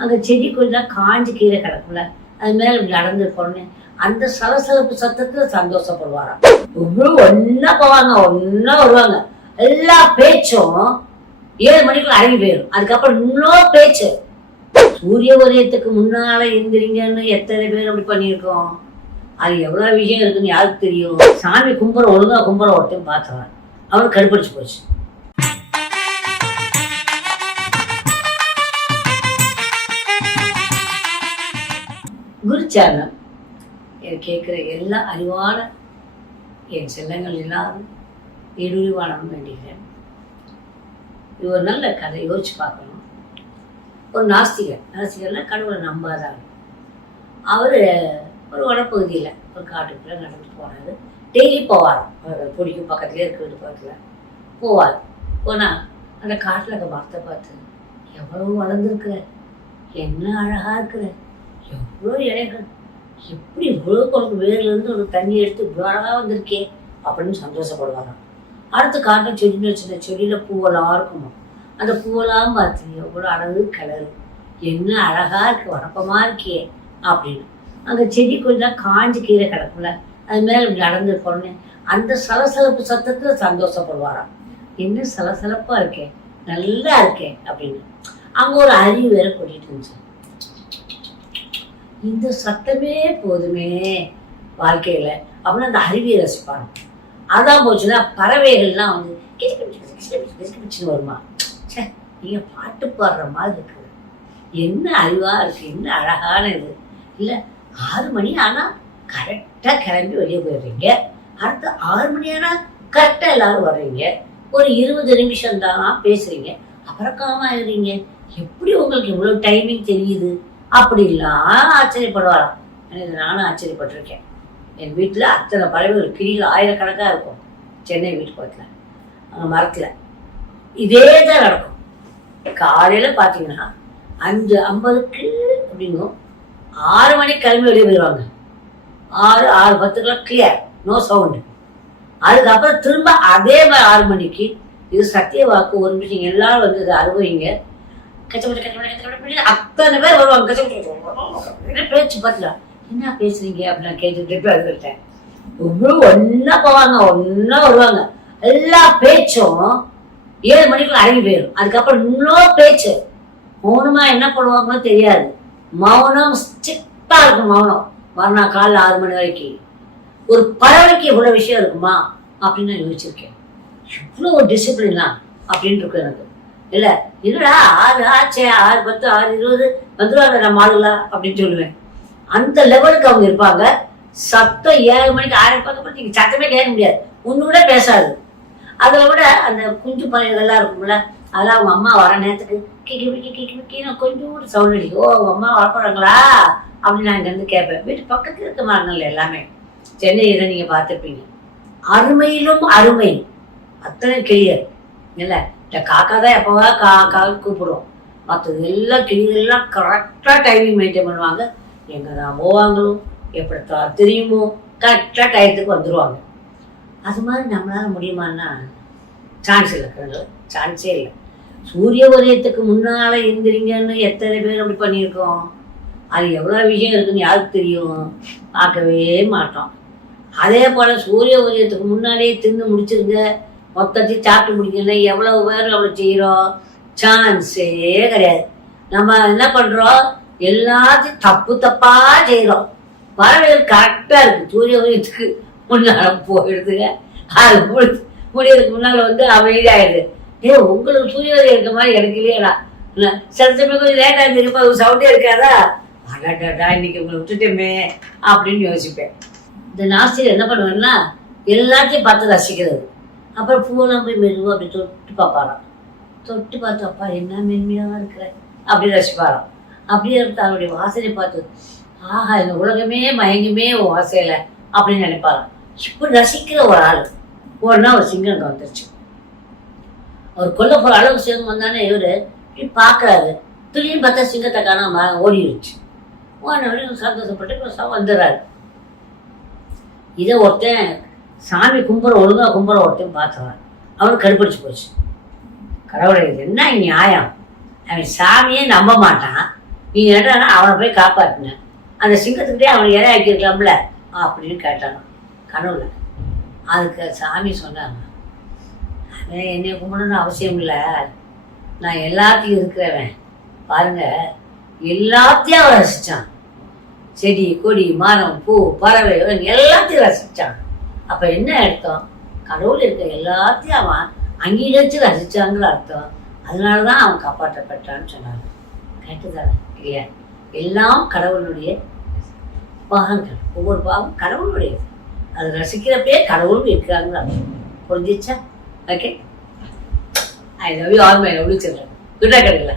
அங்கே செடி கொஞ்சம் கீழே கிடக்கும்ல. அது மேலே இப்படி நடந்து போனேன் அந்த சலசலப்பு சத்தத்துல சந்தோஷப்படுவாராம். இவ்வளவு ஒன்றா போவாங்க ஒன்றா வருவாங்க. எல்லா பேச்சும் ஏழு மணிக்குள்ள அழகி போயிடும் அதுக்கப்புறம் இன்னும் பேச்சு. சூரிய உதயத்துக்கு முன்னால எந்திரிங்கன்னு எத்தனை பேர் அப்படி பண்ணியிருக்கோம்? அது எவ்வளவு விஷயம் இருக்குன்னு யாருக்கு தெரியும்? சாமி கும்புற ஒழுங்கா கும்புற ஒருத்தையும் பார்த்தவன் அவனுக்கு கடுப்படிச்சு போச்சு. குருச்சாரணம் என் கேட்குற எல்லா அறிவான என் செல்லங்கள் எல்லாரும் இடுவானம் வேண்டிக்கிறேன் இது ஒரு நல்ல கதை யோசிச்சு பார்க்கணும். ஒரு நாஸ்திகர் நாஸ்திகர்னா கடவுளை நம்பாதான் அவர் ஒரு வனப்பகுதியில் ஒரு காட்டுக்குள்ளே நடந்து போனார். டெய்லி போவார் அவர் பிடிக்கும் பக்கத்துலேயே இருக்க வீட்டு பக்கத்தில். போவார். போனால் அந்த காட்டில் இருக்க மரத்தை பார்த்து எவ்வளோ வளர்ந்துருக்குற என்ன அழகாக இருக்கிற எவ்வளோ இலைகள் எப்படி இவ்வளோ கொண்டு வேர்லேருந்து ஒரு தண்ணி எடுத்து இவ்வளோ அழகாக வந்திருக்கே அப்படின்னு சந்தோஷப்படுவாராம். அடுத்து காட்டில் செடின்னு வச்சுருந்த செடியில் பூவெல்லாம் இருக்குமா? அந்த பூவெல்லாம் பார்த்து எவ்வளோ அழகு கலரு என்ன அழகாக இருக்கு வணக்கமாக இருக்கே அப்படின்னு. அங்கே செடி கொஞ்சம் காஞ்சி கீழே கிடக்கும்ல அது மேலே இப்படி நடந்து போனேன் அந்த சலசலப்பு சத்தத்தில் சந்தோஷப்படுவாராம். என்ன சலசலப்பாக இருக்கேன் நல்லா இருக்கேன் அப்படின்னு. அங்கே ஒரு அறிவு வேற கொட்டிட்டு இருந்துச்சு. இந்த சத்தமே போதுமே வாழ்க்கையில் அப்படின்னு அந்த அருவியை ரசிப்பாங்க. அதான் போச்சுன்னா பறவைகள்லாம் வந்து கிச்சு வருமா? ச்சே நீங்கள் பாட்டு பாடுற மாதிரி இருக்குது என்ன அறிவாக இருக்குது என்ன அழகான இது? இல்லை ஆறு மணி ஆனால் கரெக்டாக கிளம்பி வெளியே போயிடுறீங்க. அடுத்து ஆறு மணி ஆனால் கரெக்டாக எல்லாரும் வர்றீங்க. ஒரு இருபது நிமிஷம் தான் பேசுகிறீங்க அப்புறம் காமாயிடுறீங்க எப்படி உங்களுக்கு இவ்வளோ டைமிங் தெரியுது? அப்படிலாம் ஆச்சரியப்படுவாராம் எனக்கு நானும் ஆச்சரியப்பட்டிருக்கேன். என் வீட்டில் அத்தனை பறவைகள் கிளிகள் ஆயிரக்கணக்காக இருக்கும். சென்னை வீட்டு பக்கத்தில். அங்கே மரத்தில். இதே தான் நடக்கும். காலையில் பார்த்தீங்கன்னா அஞ்சு ஐம்பதுக்கு அப்படிங்கும் ஆறு மணிக்கு கிளம்பி வெளியே போயிடுவாங்க ஆறு ஆறு பத்துக்கெல்லாம் கிளியர் நோ சவுண்டு அதுக்கப்புறம் திரும்ப அதே மாதிரி ஆறு மணிக்கு இது சத்திய வாக்கு ஒரு நிமிஷம் எல்லாரும் வந்து இதை அனுபவிங்க. அத்தனை பேர் வருவாங்க கச்சப்பட்ட பேச்சு பார்த்துல என்ன பேசுறீங்க? அப்படின்னு கேட்டுட்டு கேட்டு இவ்வளோ ஒன்றா போவாங்க ஒன்றா வருவாங்க. எல்லா பேச்சும் ஏழு மணிக்குள்ள அழகி போயிடும் அதுக்கப்புறம் இன்னும் பேச்சு. மௌனமா என்ன பண்ணுவாங்கன்னு தெரியாது. மௌனம் ஸ்ட்ரிக்டா இருக்கும் மௌனம். மறுநாள் காலைல ஆறு மணி வரைக்கும். ஒரு பறவைக்கு இவ்வளவு விஷயம் இருக்குமா? அப்படின்னு நான் யோசிச்சிருக்கேன். இவ்வளோ ஒரு டிசிப்ளின்லாம் அப்படின்னு இருக்கு எனக்கு. இல்ல என்னடா ஆறு ஆச்சே ஆறு பத்து ஆறு இருபது வந்துருவாங்க நம்ம ஆளுங்களா அப்படின்னு சொல்லுவேன். அந்த லெவலுக்கு அவங்க இருப்பாங்க. சத்தம் ஏழு மணிக்கு ஆறு பக்கம் நீங்க சத்தமே கேட்க முடியாது. ஒண்ணு கூட பேசாது. அதை விட அந்த குஞ்சு பறவைகள்லாம் இருக்கும்ல அதெல்லாம் அவங்க அம்மா வர நேரத்துக்கு கிக்கி கிக்கி கிக்கி கிக்கி கொஞ்சம் கூட சவுண்ட் அடிக்கும். ஓ அவங்க அம்மா வரப்போறாங்களா அப்படின்னு நான் இங்கேருந்து கேட்பேன். வீட்டு பக்கத்துல இருக்க மரங்கள் எல்லாமே சென்னையில நீங்க பார்த்துருப்பீங்க. அருமையிலும் அருமை. அத்தனை கிளியர் இல்லை இந்த காக்கா தான் எப்போவா கா கா கூப்பிடும் மற்றது எல்லாம் கிளிகள்லாம் கரெக்டாக டைமிங் மெயின்டைன் பண்ணுவாங்க. எங்கே தான் போவாங்களோ எப்படித்தான் தெரியுமோ கரெக்டாக டயத்துக்கு வந்துடுவாங்க அது மாதிரி நம்மளால் முடியுமான்னா சான்ஸ் இல்லை கண்ணில் சான்ஸே இல்லை. சூரிய உதயத்துக்கு முன்னால் எந்திரிங்கன்னு எத்தனை பேர் அப்படி பண்ணியிருக்கோம்? அது எவ்வளோ விஷயம் இருக்குன்னு யாருக்கு தெரியும்? பார்க்கவே மாட்டோம். அதே போல் சூரிய உதயத்துக்கு முன்னாடியே தின்னு முடிச்சிருங்க. மொத்தத்தையும் சாப்பிட்டு முடிக்கணும் எவ்வளவு பேர் அவ்வளோ செய்கிறோம் சான்ஸே கிடையாது. நம்ம என்ன பண்ணுறோம் எல்லாத்தையும் தப்பு தப்பாக செய்கிறோம் வரவேல் கரெக்டாக இருக்கு. சூரிய உதயத்துக்கு முன்னால் போயிடுதுங்க. அது முடியறதுக்கு முன்னால் வந்து அமைதியாயிடுது. ஏ உங்களுக்கு சூரிய உதயம் இருக்க மாதிரி எனக்கு இல்லையாடா. இல்லை சில சமயம் கொஞ்சம் லேட்டாக இருந்திருப்பா சவுண்டே இருக்காதா? அடாடாடா இன்னைக்கு உங்களை விட்டுட்டோமே அப்படின்னு யோசிப்பேன். இந்த நாஸ்திகர் என்ன பண்ணுவேன்னா எல்லாத்தையும் பார்த்து ரசிக்கிறது. அப்புறம் பூவெல்லாம் போய் மெதுவாக அப்படி தொட்டு பார்ப்பாராம். தொட்டு பார்த்து அப்பா என்ன மென்மையாக இருக்கிற? அப்படி ரசிப்பாராம். அப்படியே இருந்து அவருடைய வாசனை பார்த்து ஆஹா இந்த உலகமே மயங்குமே வாசையில் வாசையில அப்படின்னு நினைப்பாராம். இப்படி ரசிக்கிற ஒரு ஆள். ஒரு நாள் ஒரு சிங்கம் வந்துருச்சு. அவர் கொல்ல போகிற அளவு சிங்கம் வந்தானே இவரு இப்படி பார்க்கறாரு. திரும்பியும் பார்த்தா சிங்கத்தை காணாம ஓடிடுச்சு ஓடினவரையும் சந்தோஷப்பட்டு வந்துடுறாரு. இதை ஒருத்தன் சாமி கும்புற ஒழுங்கா கும்புற ஒருத்தையும் பார்த்தவன். அவர் கடுப்பிடிச்சு போச்சு. கடவுளை இது என்ன நியாயம்? அவன் சாமியே நம்ப மாட்டான். நீ என்னடா அவனை போய் காப்பாற்றின அந்த சிங்கத்துக்கிட்டே அவனை இறை ஆக்கியிருக்கலாம்ல? அப்படின்னு கேட்டானோ கனவுல அதுக்கு சாமி சொன்னாங்க. அவன் என்னை கும்பிடணும்னு அவசியம் இல்லை. நான் எல்லாத்தையும் இருக்கிறவன். பாருங்க எல்லாத்தையும் அவன் ரசித்தான் செடி கொடி மரம் பூ பறவை எல்லாத்தையும் ரசிச்சான். அப்ப என்ன அர்த்தம்? கடவுள் இருக்க எல்லாத்தையும் அவன் அங்கீகரிச்சு ரசிச்சாங்கிற அர்த்தம். அதனாலதான் அவன் காப்பாற்றப்பட்டான்னு சொன்னாங்க. கேட்டுதானே இல்லையா? எல்லாம் கடவுளுடைய பாகங்கள். ஒவ்வொரு பாகம் கடவுளுடையது. அது ரசிக்கிறப்பே கடவுளும் இருக்கிறாங்கிற புரிஞ்சிச்சா? Okay I love you all my love children good கிடைக்கல